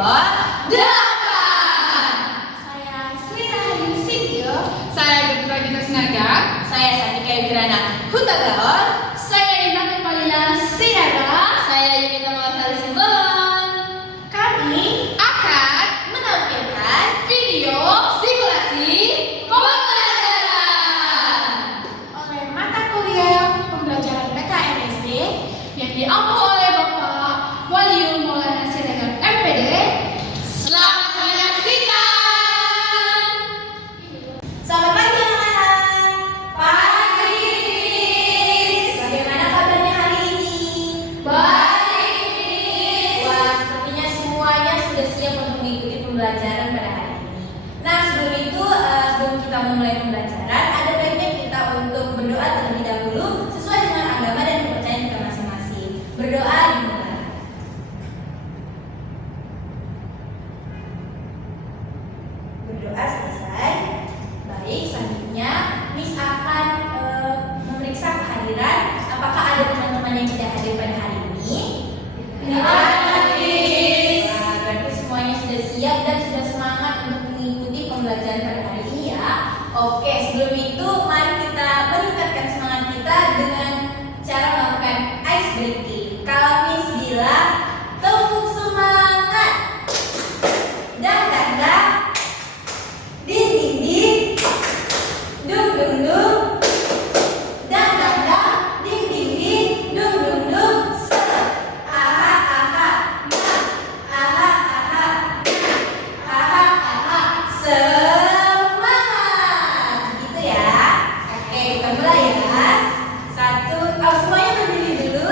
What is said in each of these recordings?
kelompok 8. Saya Sri Rahayu Sintio. Saya Gita Gita Sinaga. Saya Satika Yudhirana Huta Gaor. Saya Indah Nurmalina Sinaga. Saya Yunita Malasari Simbolon. Kami Akan menampilkan video simulasi pembelajaran oleh mata kuliah pembelajaran PKMSD yang diampu oleh Bapak Waliul Maulana Siregar MPD. Selamat menyaksikan. Selamat pagi anak-anak. Pagi. Bagaimana kabarnya hari ini? Baik. Wah, sepertinya semuanya sudah siap untuk mengikuti pembelajaran pada hari ini. Nah, sebelum itu, sebelum kita memulai pembelajaran, ada baiknya kita untuk berdoa terlebih dahulu sesuai dengan agama dan kepercayaan kita masing-masing. Berdoa dimulai. Berdoa selesai. Baik, selanjutnya Miss akan memeriksa kehadiran. Apakah ada teman-teman yang tidak hadir pada hari ini? Miss. Wah, berarti semuanya sudah siap dan sudah semangat untuk mengikuti pembelajaran pada hari ini ya. Oke, sebelum itu mari kita meningkatkan semangat kita dengan cara melakukan ice breathing. Kalau Miss bilang tepuk semangat. Dang dang dang. Ding ding ding. Dung dung dung. Dang dang dang. Ding ding ding. Dung dung dung. Set. Aha aha. Nah. Aha aha. Nah. Aha aha. Semangat. Gitu ya. Oke, kita mulai ya. Semuanya berdiri dulu.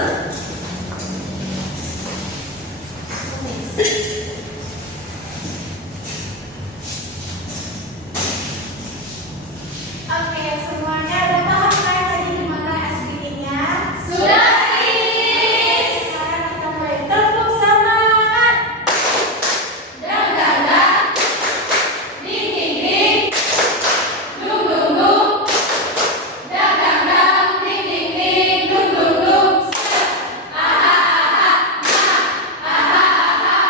Oke, semuanya udah paham kan tadi gimana SBT-nya? Sudah, Miss. Sekarang kita mulai. Tepuk semangat. Dang dang dang. Ding ding ding. Dung dung dung. Dang dang dang. Ding ding ding. Dung dung dung. Set. Aha aha. Nah. Aha aha. Nah.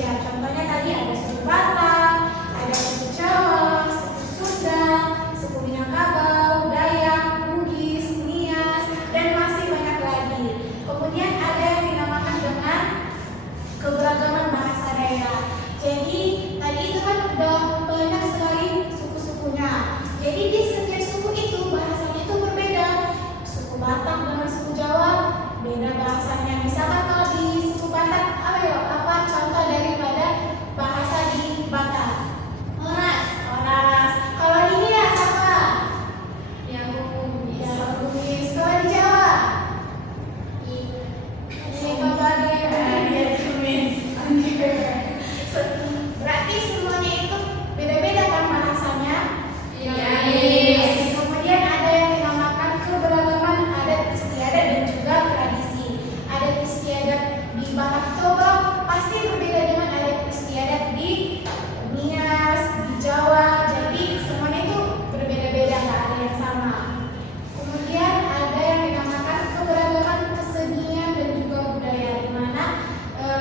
Indonesia. Contohnya tadi ada suku Batak, ada suku Jawa, suku Sunda, suku Minangkabau, Dayak, Bugis, Nias, dan masih banyak lagi. Kemudian ada yang dinamakan dengan keberagaman bahasa daerah. Jadi tadi itu kan udah banyak sekali suku-sukunya. Jadi di setiap suku itu bahasanya itu berbeda. Suku Batak dengan suku Jawa beda bahasanya. Misalkan kalau di suku Batak, apa contoh daripada bahasa di Batak? Oras. Oras. Kalau di Nias apa? Yang umum. Ya, Bugis. Kalau di Jawa? Berarti semuanya itu beda-beda kan bahasanya? Yes. Kemudian ada yang dinamakan keberagaman adat istiadat dan juga tradisi. Adat istiadat di Batak Toba pasti berbeda dengan adat istiadat di Nias, di Jawa. Jadi semuanya itu berbeda-beda, nggak ada yang sama. Kemudian ada yang dinamakan keberagaman kesenian dan juga budaya, di mana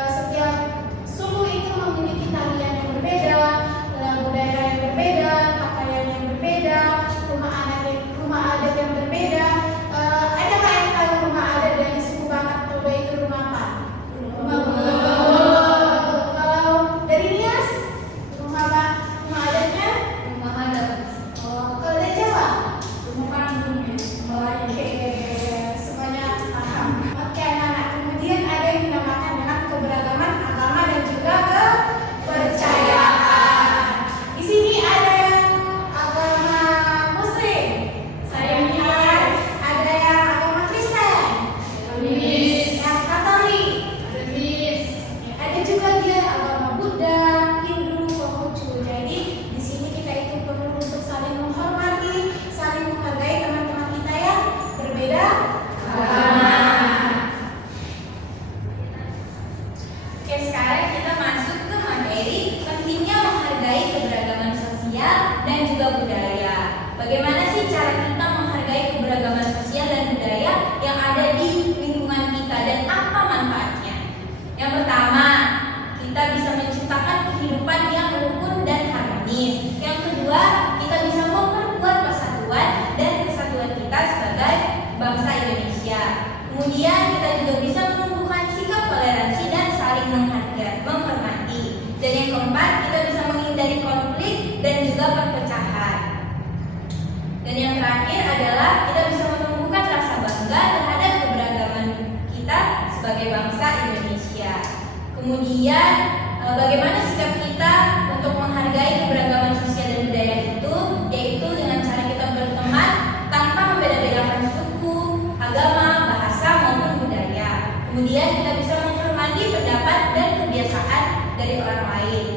setiap suku itu memiliki tarian yang berbeda, lagu daerah yang berbeda, pakaian yang berbeda, rumah adat yang berbeda. Ada nggak yang tahu rumah adat dari suku Batak Toba itu rumah apa? Rumah Kalau dari Nias, rumah adatnya? Rumah adat. Kalau dari Jawa? Rumah panggung. Oke, semuanya paham. Oke, anak-anak. Kemudian ada yang dinamakan dengan keberagaman agama dan juga kepercayaan. Di sini ada yang agama Muslim, ada yang agama Kristen, yang Katolik, ada juga dia agama Buddha, Hindu, Konghucu. Jadi di sini kita itu perlu untuk saling menghormati, saling menghargai teman-teman kita yang berbeda agama. Oke, sekarang kita masuk ke materi pentingnya menghargai keberagaman sosial dan juga budaya. Bagaimana sih cara kita menghargai keberagaman sosial dan budaya yang ada di lingkungan kita dan apa manfaatnya? Yang pertama, kita bisa menciptakan kehidupan yang rukun dan harmonis. Yang kedua, kita bisa memperkuat persatuan dan kesatuan kita sebagai bangsa Indonesia. Kemudian kita juga bisa menumbuhkan sikap toleransi dan saling menghormati. Dan yang keempat, kita bisa menghindari konflik dan juga perpecahan. Dan yang terakhir adalah kita bisa menumbuhkan rasa bangga terhadap keberagaman kita sebagai bangsa Indonesia. Kemudian bagaimana sikap kita untuk menghargai keberagaman sosial dan budaya itu, yaitu dengan cara kita berteman tanpa membeda-bedakan suku, agama, bahasa maupun budaya. Kemudian kita bisa menghormati pendapat dan kebiasaan dari orang lain,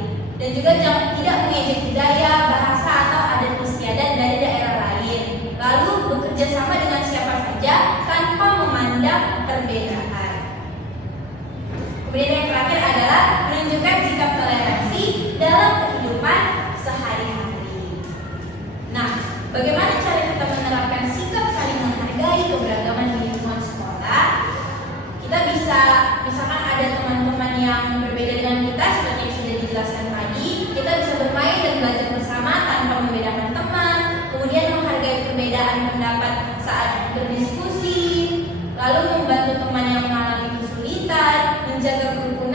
dan juga tidak mengejek budaya, bahasa atau adat istiadat dari daerah lain. Lalu bekerja sama dengan siapa saja tanpa memandang perbedaan. Kemudian yang terakhir adalah menunjukkan sikap toleransi dalam kehidupan sehari-hari. Nah, bagaimana cara kita menerapkan sikap saling menghargai keberagaman di lingkungan sekolah? Kita bisa, misalkan ada teman-teman yang berbeda dengan kita seperti yang sudah dijelaskan tadi, kita bisa bermain dan belajar bersama tanpa membedakan teman, kemudian menghargai perbedaan pendapat saat berdiskusi, lalu membantu teman yang mengalami kesulitan, menjaga kerukunan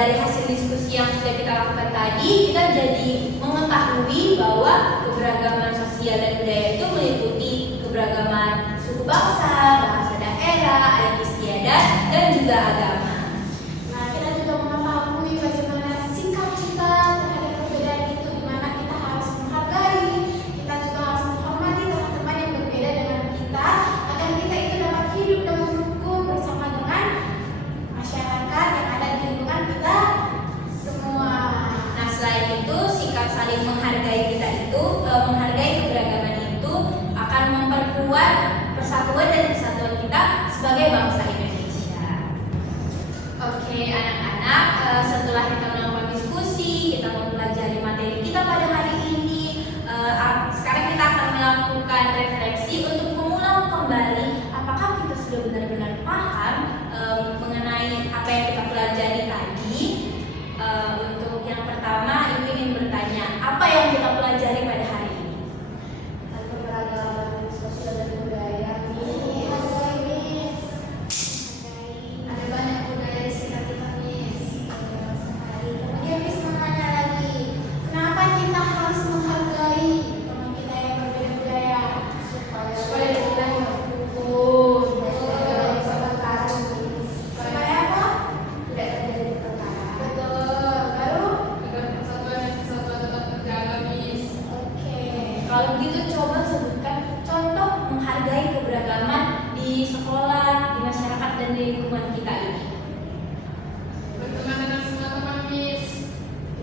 dari hasil diskusi yang sudah kita lakukan tadi, kita jadi mengetahui bahwa keberagaman sosial dan budaya itu meliputi keberagaman suku bangsa, bahasa daerah, adat istiadat, dan juga agama. Nah, kita juga mengetahui bagaimana sikap kita terhadap perbedaan itu, di mana kita harus menghargai, kita juga harus menghormati teman-teman yang berbeda dengan kita, agar kita itu dapat hidup dan rukun bersama dengan masyarakat yang ada di lingkungan kita semua. Nah, selain itu, sikap saling menghargai kita itu, menghargai keberagaman itu akan memperkuat persatuan dan kesatuan kita sebagai bangsa Indonesia. Oke, anak-anak, setelah kita melakukan diskusi, kita mempelajari materi kita pada hari ini, sekarang kita akan melakukan refleksi untuk mengulang kembali apakah kita sudah benar-benar paham mengenai apa yang kita pelajari tadi. Untuk yang pertama, Ibu ingin bertanya, apa yang kita pelajari pada hari ini? Keberagaman sosial dan budaya. Ada banyak budaya di sekitar kita, Miss. Kemudian Miss mau nanya lagi, kenapa kita harus menghargai teman kita yang berbeda budaya? Supaya kita rukun, supaya apa? Tidak terjadi perkara. Betul. Baru? Agar persatuan dan kesatuan tetap terjaga, Miss. Oke. Kalau begitu, coba sebutkan contoh menghargai keberagaman di sekolah, di masyarakat, dan di lingkungan kita ini. Berteman dengan semua teman, Miss.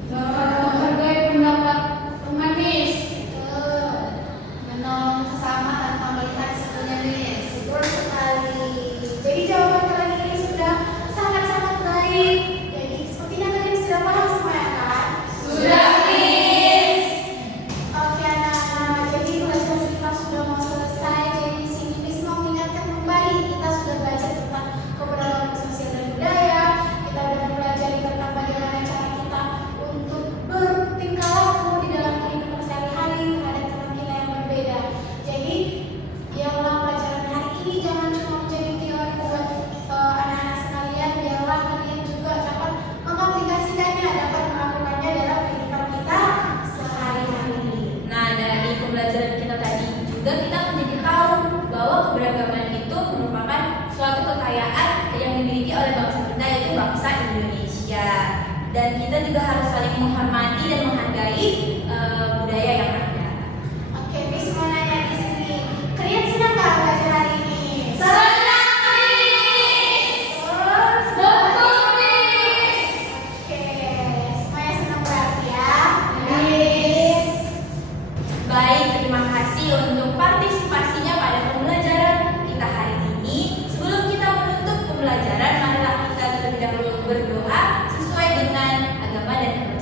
Menghargai pendapat teman, Miss. Betul. Menolong sesama tanpa melihat sukunya, Miss. Betul sekali. Jadi jawaban kalian ini sudah sangat-sangat baik. Jadi sepertinya kalian sudah paham semua ya kan? Sudah, Miss. Oke anak-anak, jadi pelajaran kita sudah mau selesai. Jadi di sini Miss mau mengingatkan kembali, kita sudah belajar tentang keberagaman sosial dan budaya. Kita sudah mempelajari tentang bagaimana cara kita untuk bertingkah laku di dalam kehidupan sehari-hari terhadap teman kita yang berbeda. Jadi biarlah pelajaran hari ini jangan cuma menjadi teori buat anak-anak sekalian, biarlah kalian juga dapat mengaplikasikannya, dapat melakukannya dalam kehidupan kita sehari-hari. Nah, dari pembelajaran kita tadi juga kita menjadi tahu bahwa keberagaman itu merupakan suatu kekayaan yang dimiliki oleh bangsa kita, yaitu bangsa Indonesia. Dan kita juga harus saling menghormati dan menghargai budaya yang ada. Oke, Miss mau nanya di sini, kalian senang nggak belajar hari ini? Senang, Miss. Terus? Betul, Miss. Oke, semuanya senang berarti ya? Miss. Baik, terima kasih untuk partisipasinya pada pembelajaran kita hari ini. Sebelum kita menutup pembelajaran, marilah kita terlebih dahulu berdoa sesuai dengan agama dan kepercayaan